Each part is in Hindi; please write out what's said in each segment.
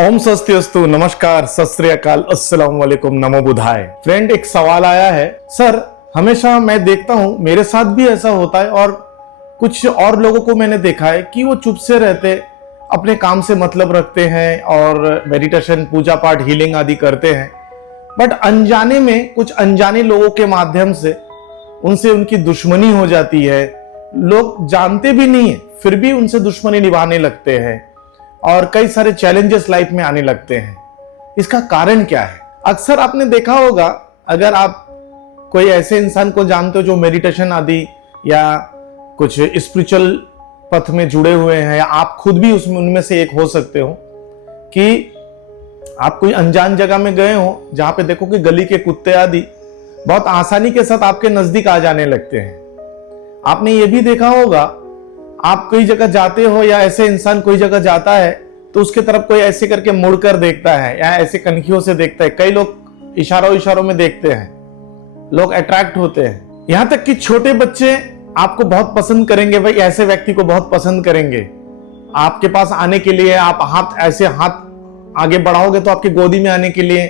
ओम स्वस्तिअस्तु, नमस्कार, सत श्री अकाल, अस्सलाम वालेकुम, नमो बुधाय। फ्रेंड, एक सवाल आया है। सर, हमेशा मैं देखता हूं, मेरे साथ भी ऐसा होता है और कुछ और लोगों को मैंने देखा है कि वो चुप से रहते, अपने काम से मतलब रखते हैं और मेडिटेशन, पूजा पाठ, हीलिंग आदि करते हैं, बट अनजाने में कुछ अनजाने लोगों के माध्यम से उनसे उनकी दुश्मनी हो जाती है। लोग जानते भी नहीं है, फिर भी उनसे दुश्मनी निभाने लगते हैं और कई सारे चैलेंजेस लाइफ में आने लगते हैं। इसका कारण क्या है? अक्सर आपने देखा होगा, अगर आप कोई ऐसे इंसान को जानते हो जो मेडिटेशन आदि या कुछ स्पिरिचुअल पथ में जुड़े हुए हैं, या आप खुद भी उसमें उनमें से एक हो सकते हो, कि आप कोई अनजान जगह में गए हो जहां पे देखो कि गली के कुत्ते आदि बहुत आसानी के साथ आपके नजदीक आ जाने लगते हैं। आपने ये भी देखा होगा, आप कोई जगह जाते हो या ऐसे इंसान कोई जगह जाता है तो उसके तरफ कोई ऐसे करके मुड़कर देखता है या ऐसे कनखियों से देखता है। कई लोग इशारों में देखते हैं, लोग अट्रैक्ट होते हैं। यहां तक कि छोटे बच्चे आपको बहुत पसंद करेंगे, भाई ऐसे व्यक्ति को बहुत पसंद करेंगे। आपके पास आने के लिए आप हाथ आगे बढ़ाओगे तो आपकी गोदी में आने के लिए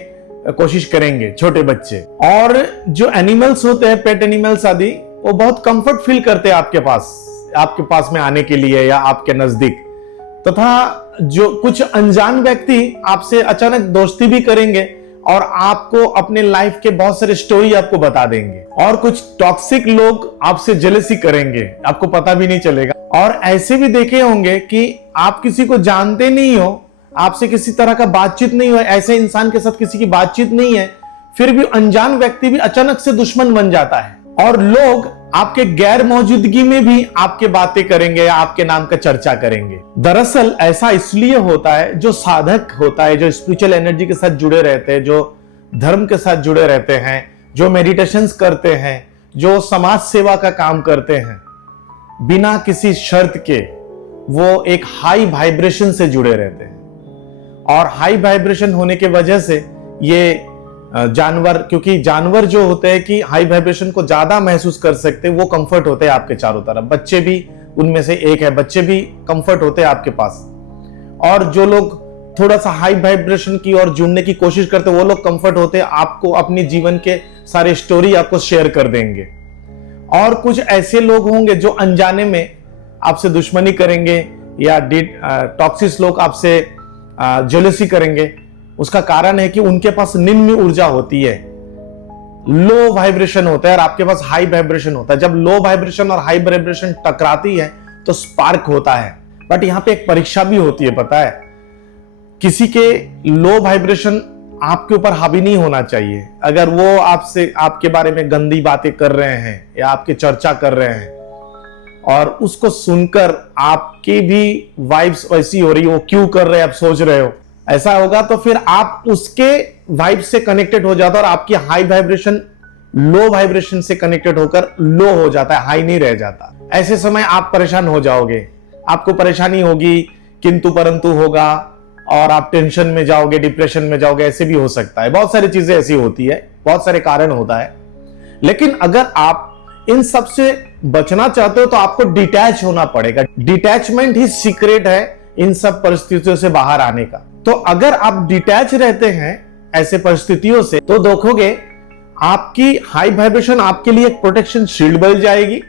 कोशिश करेंगे छोटे बच्चे। और जो एनिमल्स होते हैं, पेट एनिमल्स आदि, वो बहुत कंफर्ट फील करते हैं आपके पास में आने के लिए या आपके नजदीक। तथा जो कुछ अनजान व्यक्ति आपसे अचानक दोस्ती भी करेंगे और आपको अपने लाइफ के बहुत सारे स्टोरी आपको बता देंगे। और कुछ टॉक्सिक लोग आपसे जेलसी करेंगे, आपको पता भी नहीं चलेगा। और ऐसे भी देखे होंगे कि आप किसी को जानते नहीं हो, आपसे किसी तरह का बातचीत नहीं हो, ऐसे इंसान के साथ किसी की बातचीत नहीं है, फिर भी अनजान व्यक्ति भी अचानक से दुश्मन बन जाता है और लोग आपके गैर मौजूदगी में भी आपके बातें करेंगे या आपके नाम का चर्चा करेंगे। दरअसल ऐसा इसलिए होता है, जो साधक होता है, जो स्पिरिचुअल एनर्जी के साथ जुड़े रहते हैं, जो धर्म के साथ जुड़े रहते हैं, जो मेडिटेशंस करते हैं, जो समाज सेवा का काम करते हैं, बिना किसी शर्त के वो एक हाई वाइब्रेशन से जुड़े रहते हैं। और हाई वाइब्रेशन होने के वजह से ये जानवर, क्योंकि जानवर जो होते हैं कि हाई वाइब्रेशन को ज्यादा महसूस कर सकते हैं, वो कंफर्ट होते हैं आपके चारों तरफ। बच्चे भी उनमें से एक है, बच्चे भी कंफर्ट होते हैं आपके पास। और जो लोग थोड़ा सा हाई वाइब्रेशन की ओर जुड़ने की कोशिश करते हैं, वो लोग कंफर्ट होते हैं, आपको अपनी जीवन के सारे स्टोरी आपको शेयर कर देंगे। और कुछ ऐसे लोग होंगे जो अनजाने में आपसे दुश्मनी करेंगे या टॉक्सिक लोग आपसे जेलसी करेंगे। उसका कारण है कि उनके पास निम्न ऊर्जा होती है, लो वाइब्रेशन होता है और आपके पास हाई वाइब्रेशन होता है। जब लो वाइब्रेशन और हाई वाइब्रेशन टकराती है तो स्पार्क होता है। बट यहां पे एक परीक्षा भी होती है, पता है, किसी के लो वाइब्रेशन आपके ऊपर हावी नहीं होना चाहिए। अगर वो आपसे आपके बारे में गंदी बातें कर रहे हैं या आपकी चर्चा कर रहे हैं और उसको सुनकर आपकी भी वाइब्स वैसी हो रही हो, क्यों कर रहे हैं आप सोच रहे हो, ऐसा होगा तो फिर आप उसके वाइब से कनेक्टेड हो जाता है और आपकी हाई वाइब्रेशन लो वाइब्रेशन से कनेक्टेड होकर लो हो जाता है, हाई नहीं रह जाता। ऐसे समय आप परेशान हो जाओगे, आपको परेशानी होगी, किंतु परंतु होगा और आप टेंशन में जाओगे, डिप्रेशन में जाओगे। ऐसे भी हो सकता है, बहुत सारी चीजें ऐसी होती है, बहुत सारे कारण होता है। लेकिन अगर आप इन सब से बचना चाहते हो तो आपको डिटैच होना पड़ेगा। डिटैचमेंट ही सीक्रेट है इन सब परिस्थितियों से बाहर आने का। तो अगर आप डिटैच रहते हैं ऐसे परिस्थितियों से, तो देखोगे आपकी हाई वाइब्रेशन आपके लिए एक प्रोटेक्शन शील्ड बन जाएगी।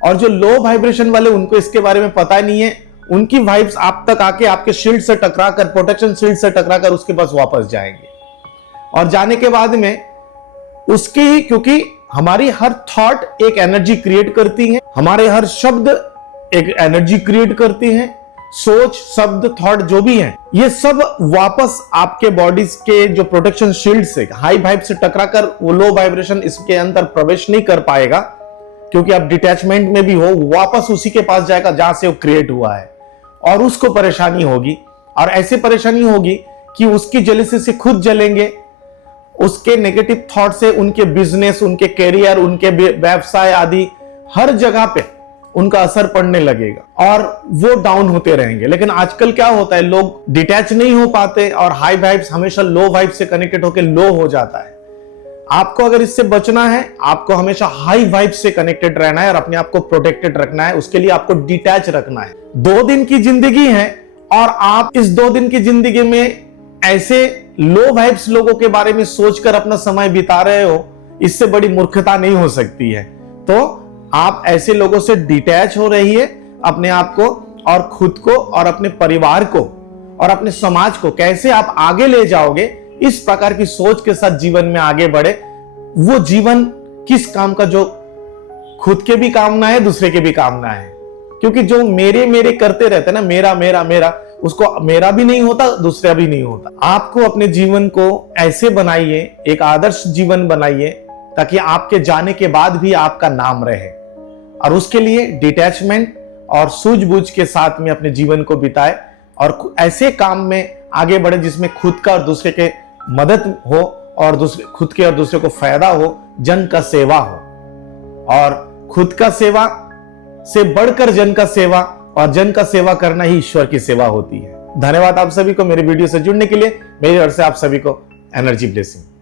और जो लो वाइब्रेशन वाले, उनको इसके बारे में पता नहीं है, उनकी वाइब्स आप तक आके आपके शील्ड से टकराकर, प्रोटेक्शन शील्ड से टकराकर उसके पास वापस जाएंगे। और जाने के बाद में उसके ही, क्योंकि हमारी हर थॉट एक एनर्जी क्रिएट करती है, हमारे हर शब्द एक एनर्जी क्रिएट करती है, सोच, शब्द, थॉट जो भी है, ये सब वापस आपके बॉडी के जो प्रोटेक्शन शील्ड से हाई वाइब से टकराकर वो लो वाइब्रेशन इसके अंदर प्रवेश नहीं कर पाएगा, क्योंकि आप डिटैचमेंट में भी हो, वापस उसी के पास जाएगा जहां से वो क्रिएट हुआ है और उसको परेशानी होगी। और ऐसी परेशानी होगी कि उसकी जेलसी से खुद जलेंगे, उसके नेगेटिव थॉट से उनके बिजनेस, उनके कैरियर, उनके व्यवसाय आदि हर जगह पे उनका असर पड़ने लगेगा और वो डाउन होते रहेंगे। लेकिन आजकल क्या होता है, लोग डिटैच नहीं हो पाते और हाई वाइब्स हमेशा लो वाइब से कनेक्टेड होकर लो हो जाता है। आपको अगर इससे बचना है, आपको हमेशा हाई वाइब से कनेक्टेड रहना है और अपने आप को प्रोटेक्टेड रखना है। उसके लिए आपको डिटैच रखना है। 2 दिन की जिंदगी है और आप इस 2 दिन की जिंदगी में ऐसे लो वाइब्स लोगों के बारे में सोचकर अपना समय बिता रहे हो, इससे बड़ी मूर्खता नहीं हो सकती है। तो आप ऐसे लोगों से डिटैच हो रही है, अपने आप को और खुद को और अपने परिवार को और अपने समाज को कैसे आप आगे ले जाओगे, इस प्रकार की सोच के साथ जीवन में आगे बढ़े। वो जीवन किस काम का जो खुद के भी काम ना है, दूसरे के भी काम ना है। क्योंकि जो मेरे मेरे करते रहते ना, मेरा मेरा मेरा, उसको मेरा भी नहीं होता, दूसरा भी नहीं होता। आपको अपने जीवन को ऐसे बनाइए, एक आदर्श जीवन बनाइए, ताकि आपके जाने के बाद भी आपका नाम रहे। और उसके लिए डिटैचमेंट और सूझबूझ के साथ में अपने जीवन को बिताए और ऐसे काम में आगे बढ़े जिसमें खुद का और दूसरे के मदद हो और दूसरे खुद के और दूसरे को फायदा हो, जन का सेवा हो। और खुद का सेवा से बढ़कर जन का सेवा, और जन का सेवा करना ही ईश्वर की सेवा होती है। धन्यवाद आप सभी को मेरे वीडियो से जुड़ने के लिए। मेरी ओर से आप सभी को एनर्जी ब्लेसिंग।